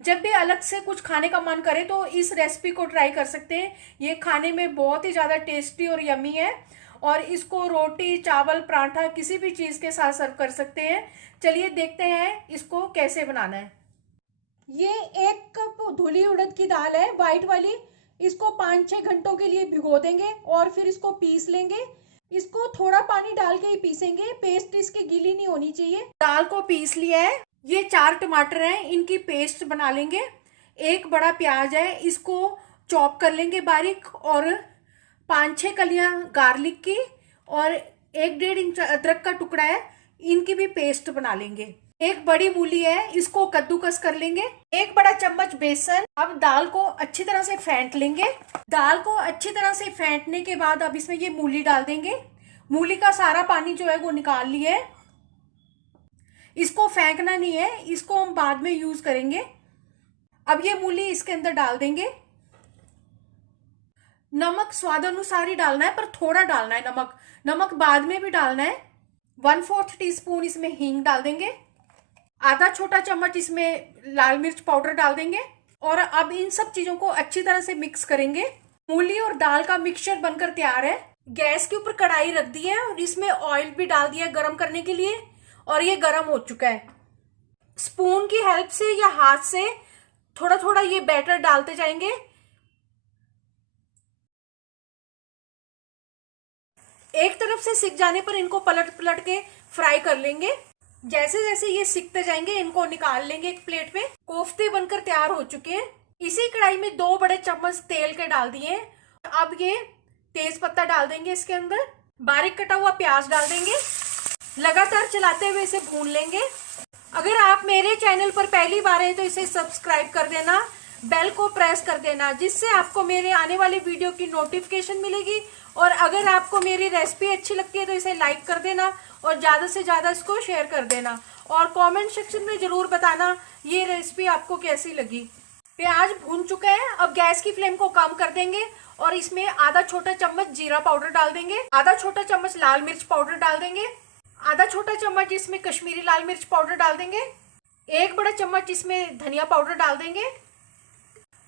जब भी अलग से कुछ खाने का मन करे तो इस रेसिपी को ट्राई कर सकते हैं। ये खाने में बहुत ही ज़्यादा टेस्टी और यमी है, और इसको रोटी, चावल, पराठा किसी भी चीज़ के साथ सर्व कर सकते हैं। चलिए देखते हैं इसको कैसे बनाना है। ये 1 कप धुली उड़द की दाल है, वाइट वाली। इसको 5-6 घंटों के लिए भिगो देंगे और फिर इसको पीस लेंगे। इसको थोड़ा पानी डाल के ही पीसेंगे, पेस्ट इसकी गीली नहीं होनी चाहिए। दाल को पीस लिया है। ये 4 टमाटर हैं, इनकी पेस्ट बना लेंगे। 1 बड़ा प्याज है, इसको चॉप कर लेंगे बारीक, और 5-6 कलियां गार्लिक की, और 1-1.5 इंच अदरक का टुकड़ा है, इनकी भी पेस्ट बना लेंगे। 1 बड़ी मूली है, इसको कद्दूकस कर लेंगे। 1 बड़ा चम्मच बेसन। अब दाल को अच्छी तरह से फेंट लेंगे। दाल को अच्छी तरह से फेंटने के बाद अब इसमें ये मूली डाल देंगे। मूली का सारा पानी जो है वो निकाल लिया है। इसको फेंकना नहीं है, इसको हम बाद में यूज करेंगे। अब ये मूली इसके अंदर डाल देंगे। नमक स्वाद अनुसार ही डालना है, पर थोड़ा डालना है नमक। नमक बाद में भी डालना है। 1/4 टीस्पून इसमें हींग डाल देंगे। आधा छोटा चम्मच इसमें लाल मिर्च पाउडर डाल देंगे। और अब इन सब चीजों को अच्छी तरह से मिक्स करेंगे। मूली और दाल का मिक्सचर बनकर तैयार है। गैस के ऊपर कढ़ाई रख दी है और इसमें ऑयल भी डाल दिया गर्म करने के लिए, और ये गर्म हो चुका है। स्पून की हेल्प से या हाथ से थोड़ा थोड़ा ये बैटर डालते जाएंगे। एक तरफ से सिक जाने पर इनको पलट पलट के फ्राई कर लेंगे। जैसे जैसे ये सिकते जाएंगे इनको निकाल लेंगे एक प्लेट में। कोफ्ते बनकर तैयार हो चुके हैं। इसी कढ़ाई में 2 बड़े चम्मच तेल के डाल दिए हैं। अब ये तेज पत्ता डाल देंगे इसके अंदर। बारीक कटा हुआ प्याज डाल देंगे। लगातार चलाते हुए इसे भून लेंगे। अगर आप मेरे चैनल पर पहली बार हैं तो इसे सब्सक्राइब कर देना, बेल को प्रेस कर देना, जिससे आपको मेरे आने वाली वीडियो की नोटिफिकेशन मिलेगी। और अगर आपको मेरी रेसिपी अच्छी लगती है तो इसे लाइक कर देना और ज़्यादा से ज़्यादा इसको शेयर कर देना, और कमेंट सेक्शन में ज़रूर बताना ये रेसिपी आपको कैसी लगी। प्याज भून चुका है। अब गैस की फ्लेम को कम कर देंगे और इसमें आधा छोटा चम्मच जीरा पाउडर डाल देंगे। आधा छोटा चम्मच लाल मिर्च पाउडर डाल देंगे। आधा छोटा चम्मच इसमें कश्मीरी लाल मिर्च पाउडर डाल देंगे। 1 बड़ा चम्मच इसमें धनिया पाउडर डाल देंगे।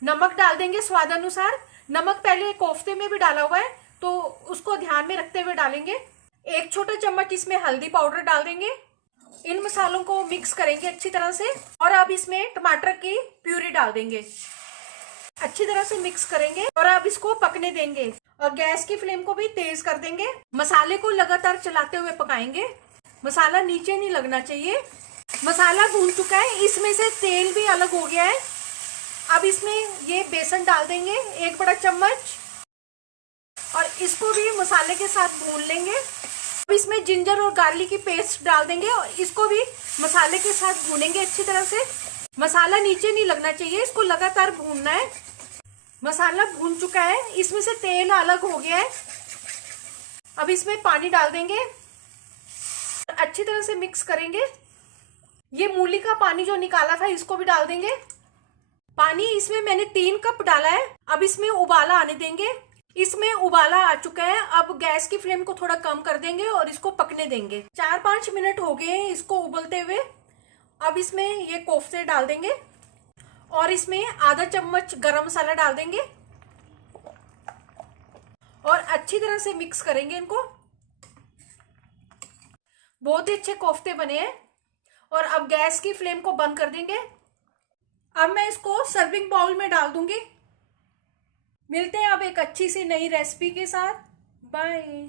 नमक डाल देंगे स्वाद अनुसार। नमक पहले कोफ्ते में भी डाला हुआ है तो उसको ध्यान में रखते हुए डालेंगे। 1 छोटा चम्मच इसमें हल्दी पाउडर डाल देंगे। इन मसालों को मिक्स करेंगे अच्छी तरह से, और अब इसमें टमाटर की प्यूरी डाल देंगे। अच्छी तरह से मिक्स करेंगे और अब इसको पकने देंगे, और गैस की फ्लेम को भी तेज कर देंगे। मसाले को लगातार चलाते हुए पकाएंगे। मसाला नीचे नहीं लगना चाहिए। मसाला भून चुका है, इसमें से तेल भी अलग हो गया है। अब इसमें ये बेसन डाल देंगे 1 बड़ा चम्मच, और इसको भी मसाले के साथ भून लेंगे। अब इसमें जिंजर और गार्लिक की पेस्ट डाल देंगे और इसको भी मसाले के साथ भूनेंगे अच्छी तरह से। मसाला नीचे नहीं लगना चाहिए, इसको लगातार भूनना है। मसाला भून चुका है, इसमें से तेल अलग हो गया है। अब इसमें पानी डाल देंगे, अच्छी तरह से मिक्स करेंगे। ये मूली का पानी जो निकाला था इसको भी डाल देंगे। पानी इसमें मैंने 3 कप डाला है। अब इसमें उबाला आने देंगे। इसमें उबाला आ चुका है। अब गैस की फ्लेम को थोड़ा कम कर देंगे और इसको पकने देंगे। 4-5 मिनट हो गए हैं इसको उबलते हुए। अब इसमें ये कोफ्ते डाल देंगे और इसमें आधा चम्मच गरम मसाला डाल देंगे और अच्छी तरह से मिक्स करेंगे इनको। बहुत ही अच्छे कोफ्ते बने हैं। और अब गैस की फ्लेम को बंद कर देंगे। अब मैं इसको सर्विंग बाउल में डाल दूंगी। मिलते हैं अब एक अच्छी सी नई रेसिपी के साथ। बाय।